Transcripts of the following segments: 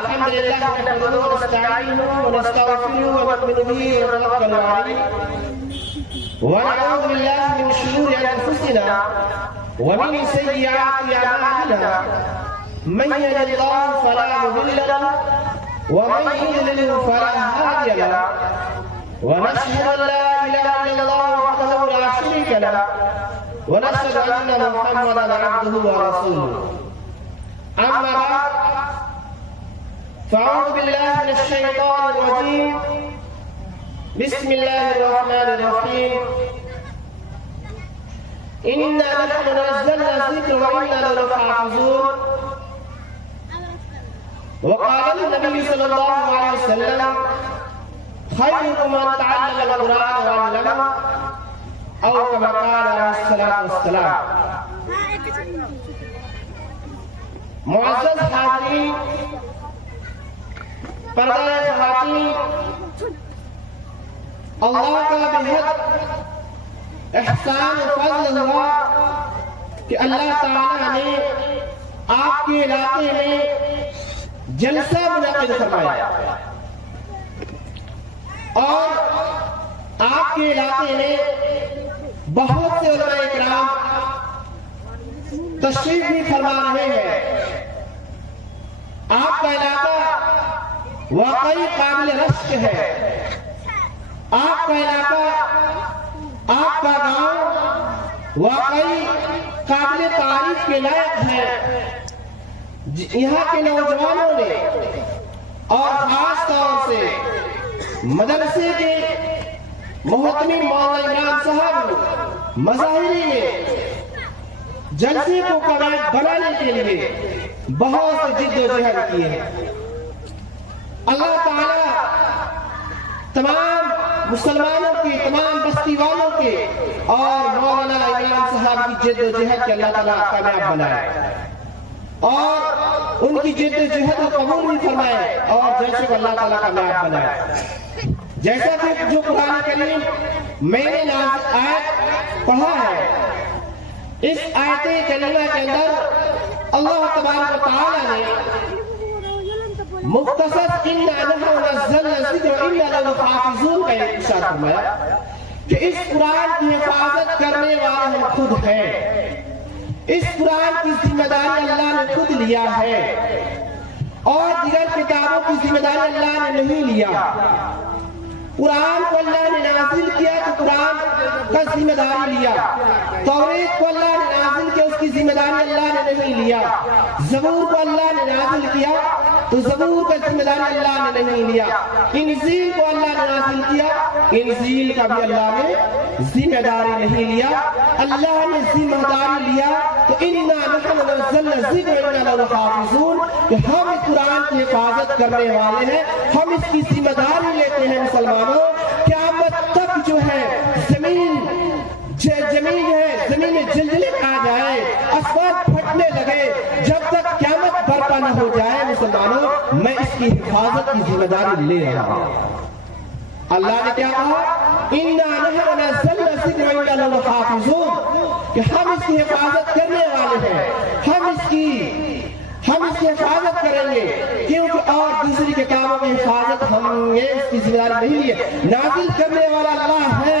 الحمد لله نحمده ونستعينه ونستغفره ونؤمن به ونتوكل عليه ونعوذ بالله من شرور انفسنا ومن سيئات اعمالنا من يهد الله فلا مضل له ومن يضلل فلا هادي له ونشهد ان لا اله الا الله وحده لا شريك له ونشهد ان محمدا عبده ورسوله اما بعد فأعوذ بالله من الشيطان الرجيم بسم الله الرحمن الرحيم إنا نحن نزلنا الذكر وإنا له لحافظون وقال النبي صلى الله عليه وسلم خيركم من تعلم القرآن وعلمه أو كما قال عليه الصلاة والسلام. معزز حاضرین، پردہ خواتین، اللہ کا بہت احسان و فضل ہوا کہ اللہ تعالیٰ نے آپ کے علاقے میں جلسہ منعقد فرمایا اور آپ کے علاقے میں بہت سے علماء اکرام تشریف بھی فرما رہے ہیں. آپ کا علاقہ واقعی قابل رشک ہے. آپ کا علاقہ، آپ کا گاؤں واقعی قابل تعریف کے لائق ہے. یہاں کے نوجوانوں نے اور خاص طور سے مدرسے کے محتمم مولانا عمران صاحب مظاہری نے جلسے کو کامیاب بنانے کے لیے بہت سے جد و جہد کیے ہیں. اللہ تعالیٰ تمام مسلمانوں کے، تمام بستی والوں کے اور مولانا عمران صاحب کی جد و جہد کے اللہ تعالیٰ کامیاب بنائے اور ان کی جد و جہد کو قبول بھی فرمائے اور جیسے کو اللہ تعالیٰ کامیاب بنائے. جیسا کہ جو قرآن کریم میں نے آیت پڑھا ہے، اس آیت کریمہ کے اندر اللہ تبارک و تعالیٰ نے مختصر اِنَّا نَحْنُ نَزَّلْنَا الذِّكْرَ وَإِنَّا لَهُ لَحَافِظُونَ کا ارشاد فرمایا کہ اس قرآن کی حفاظت کرنے والے ہم خود ہیں. اس قرآن کی ذمہ داری اللہ نے خود لیا ہے اور دیگر کتابوں کی ذمہ داری اللہ نے نہیں لیا. قرآن کو اللہ نے نازل کیا تو قرآن کا ذمہ داری لیا. توریت کو اللہ نے نازل کیا، اس کی ذمہ داری اللہ نے نہیں لیا. زبور کو اللہ نے نازل کیا تو زبور کا ذمہ داری اللہ نے نہیں لیا. انجیل کو اللہ نے نازل کیا، انجیل کا بھی اللہ نے ذمہ داری نہیں لیا. اللہ نے ذمہ داری لیا تو اِنَّا نَحْنُ نَزَّلْنَا الذِّكْرَ وَإِنَّا لَهُ لَحَافِظُونَ کہ ہم اس قرآن کی حفاظت کرنے والے ہیں، ہم اس کی ذمہ داری لیتے ہیں. مسلمانوں، قیامت تک جو ہے زمین میں زلزلے آ جائے، آسمان پھٹنے لگے، جب تک قیامت برپا نہ ہو جائے مسلمانوں میں اس کی حفاظت کی ذمہ داری لے رہا ہوں. اللہ نے کیا کہا؟ اِنَّا نَحْنُ نَزَّلْنَا الذِّكْرَ وَإِنَّا لَهُ لَحَافِظُونَ کہ ہم اس کی حفاظت کرنے والے ہیں، ہم اس کی حفاظت کریں گے کیونکہ اور دوسری کتابوں کی حفاظت ہم نے اس کی ذمہ داری نہیں لی ہے. نازل کرنے والا اللہ ہے،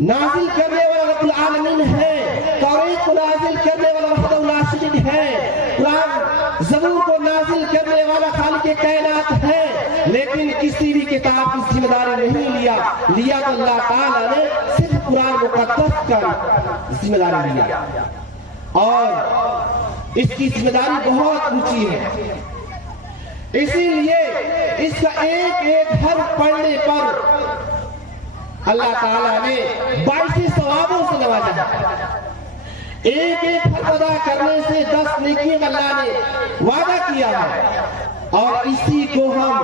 نازل کرنے والا رب العالمین ہے. توریت کو نازل کرنے والا وحدہ لا شریک ہے. قرآن زبور کو نازل کرنے والا خالق کائنات ہے. لیکن کسی بھی کتاب کی ذمہ داری نہیں لیا تو اللہ تعالیٰ نے صرف قرآن مقدس کا ذمہ داری لیا اور اس کی ذمہ داری بہت اونچی ہے. اسی لیے اس کا ایک ایک حرف پڑھنے پر اللہ تعالیٰ نے 22 ثوابوں سے نوازا ہے. ایک ایک حرف ادا کرنے سے 10 نیکیوں کا اللہ نے وعدہ کیا ہے. اور اسی کو ہم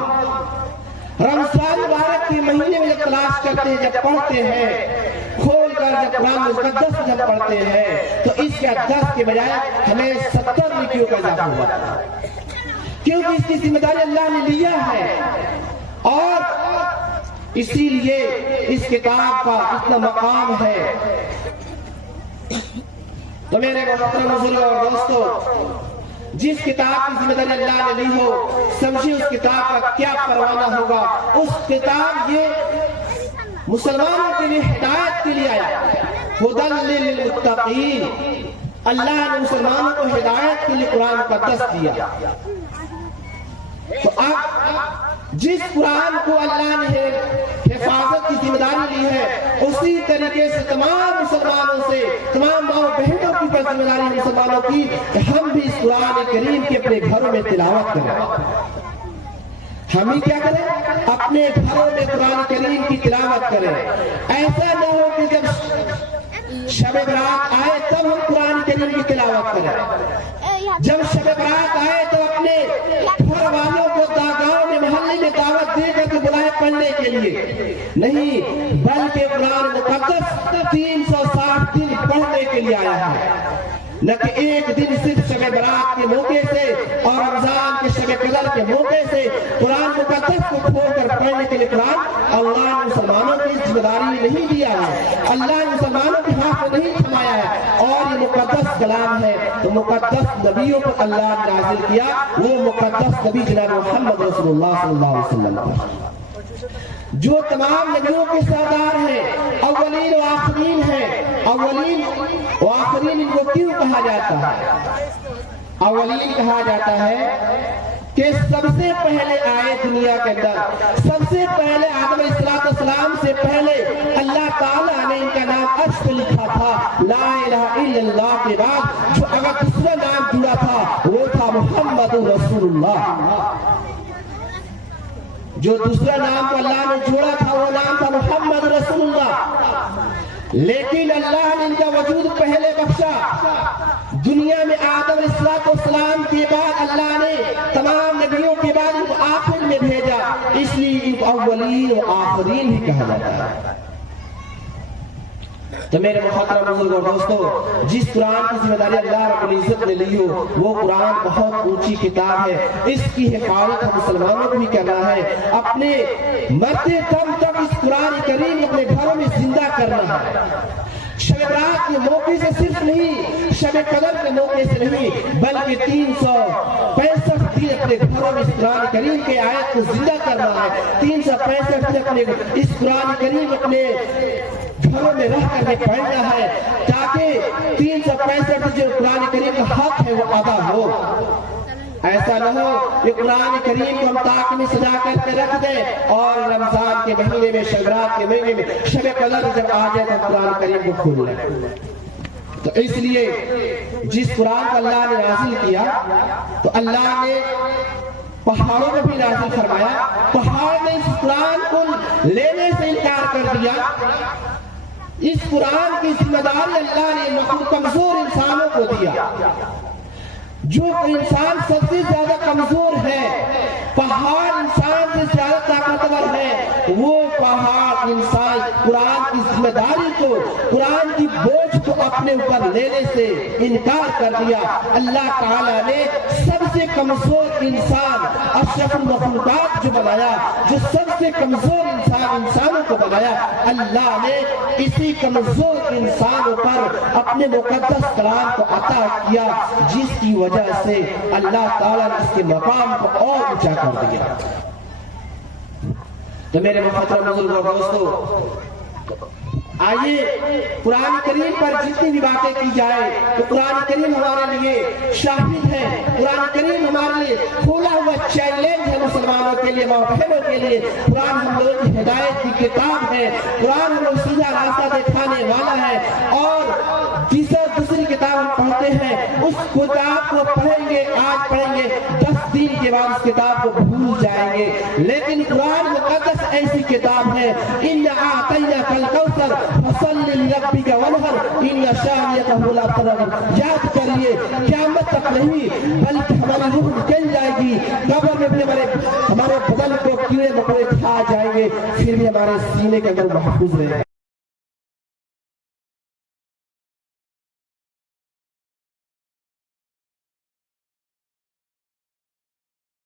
رمضان مبارک کے مہینے میں جب تلاش کرتے ہیں، جب پڑھتے ہیں، کھول کر جب قرآن مقدس جب پڑھتے ہیں تو اس کے 10 کے بجائے ہمیں 70 نیکیوں کا اضافہ ہوا کیونکہ اس کی ذمہ داری اللہ نے لیا ہے. اور اسی لیے اس کتاب کا اتنا مقام ہے. تو میرے محترم بزرگوں اور دوستوں، जिस किताब की जिम्मेदारी अल्लाह ने ली हो, समझिए उस किताब का क्या परवाना होगा। उस किताब ये मुसलमानों के लिए हिदायत के लिए आया, हुदल लिल मुत्तकीन। अल्लाह ने मुसलमानों को हिदायत के लिए कुरान मुक़द्दस दिया। तो अब जिस कुरान को अल्लाह ने हिफाजत की जिम्मेदारी ली है, उसी तरीके से तमाम मुसलमानों से, तमाम माँ बहनों की जिम्मेदारी है मुसलमानों की कि हम भी इस कुरान करीम के अपने घरों में तिलावत करें। हम ही क्या करें? अपने घरों में कुरान करीम की तिलावत करें। ऐसा न हो कि जब शब बरात आए तब हम कुरान करीम की तिलावत करें, जब शब बरात आए तो अपने घर वालों को गाँव में मोहल्ले में दावत दे करके बुलाए पढ़ने के लिए नहीं, बल्कि कुरान मुक़द्दस 360 दिन पढ़ने के लिए आया है, न कि एक दिन सिर्फ शब बरात के मौके से और रमजान के शब कदर के मौके से कुरान मुक़द्दस को खोलकर पढ़ने के लिए। कुरान अल्लाह ने मुसलमानों की जिम्मेदारी नहीं दिया है, अल्लाह ने मुसलमानों के हाथ में नहीं थमाया है, और ये मुक़द्दस कलाम है। तो मुक़द्दस नबियों को अल्लाह ने नाज़िल किया, वो मुक़द्दस नबी जनाब मोहम्मद रसूलुल्लाह सल्लल्लाहु अलैहि वसल्लम जो तमाम नबियों के सरदार हैं, अव्वलीन व आखिरीन हैं। अव्वलीन व आखिरीन इनको क्यों कहा जाता है? अव्वलीन कहा जाता है कि सबसे पहले आए दुनिया के अंदर, सबसे पहले आदम अलैहिस्सलाम से पहले अल्लाह ताला ने इनका नाम अर्श पे लिखा था, ला इलाहा इल्लल्लाह के बाद जो अगर दूसरा नाम जुड़ा था वो था मुहम्मद रसूलुल्लाह। जो दूसरा नाम को अल्लाह ने जोड़ा था वो नाम था मुहम्मद रसूलुल्लाह। लेकिन अल्लाह ने इनका वजूद पहले बख्शा, दुनिया में आदम अलैहिस्सलाम के बाद अल्लाह ने तमाम नबियों के बाद इनको आखिर में भेजा, इसलिए इनको अव्वलीन और आखिरीन ही कहा जाता है। तो मेरे मुहतरम बुजुर्गों और दोस्तों, जिस कुरान की जिम्मेदारी अल्लाह रब्बुल इज्जत ने ली हो, वो कुरान बहुत ऊंची किताब है। इसकी हिफाजत हम मुसलमानों को भी करना है, अपने मरते दम तक इस कुरान करीम अपने घरों में जिंदा करना है। शब बरात के मौके से सिर्फ नहीं, शब कदर के मौके से नहीं, बल्कि 365 दिन अपने घरों में इस कुरान करीम के आयत को जिंदा करना है। 365 दिन अपने इस कुरान करीम अपने घरों में रह करके पढ़ना है, ताकि 365 जो कुरान करीम का हक है वो अदा हो। ऐसा न हो कि कुरान करीम को हम ताक में सजा करके रख दें और रमजान के महीने में, शब बरात के महीने में, शब कदर जब आ जाए तो कुरान करीम को खोल लें। तो इसलिए जिस कुरान को अल्लाह ने नाज़िल किया, तो अल्लाह ने पहाड़ों में भी नाज़िल फरमाया। पहाड़ ने इस कुरान को लेने से इनकार कर दिया। इस कुरान की जिम्मेदारी अल्लाह ने कमजोर इंसानों को दिया। जो इंसान सबसे ज्यादा कमजोर है, पहाड़ इंसान से ज्यादा ताकतवर है, वो पहाड़ इंसान कुरान की जिम्मेदारी को, कुरान की बोझ को अपने ऊपर लेने से इनकार कर दिया। अल्लाह ताला ने सबसे कमजोर इंसान अशरफुल मखलूकात जो बनाया, जो सबसे कमजोर इंसानों को बनाया, अल्लाह ने इसी कमजोर इंसानों पर अपने मुकद्दस कलाम को अता किया, जिसकी वजह से अल्लाह ताला ने इसके मकाम को और ऊंचा कर दिया। तो मेरे मुहतरम बुजुर्गों और दोस्तों, आइए कुरान करीम पर जितनी भी बातें की जाए, तो कुरान करीम हमारे लिए शाहिद है। कुरान करीम हमारे लिए खोला हुआ चैलेंज है मुसलमानों के लिए, माँ बहनों के लिए। कुरान हम लोगों की हिदायत की किताब है। कुरान हम लोग सीधा रास्ता दिखाने वाला है। और दूसरी किताब हम पढ़ते हैं, उस किताब को पढ़ेंगे, आज पढ़ेंगे, 10 दिन के बाद उस किताब को भूल जाएंगे। लेकिन कुरान मुक़द्दस ऐसी किताब है, इन्ना आतैनाकल कौसर फसल्लि लिरब्बिका वनहर इन्ना शानियका हुवल अबतर। याद करिए, क़यामत तक नहीं बल्कि हमारी रूह निकल जाएगी, कब्र में भी हमारे बदन को कीड़े मकोड़े खा जाएंगे, फिर भी हमारे सीने के अंदर महफूज रहेंगे।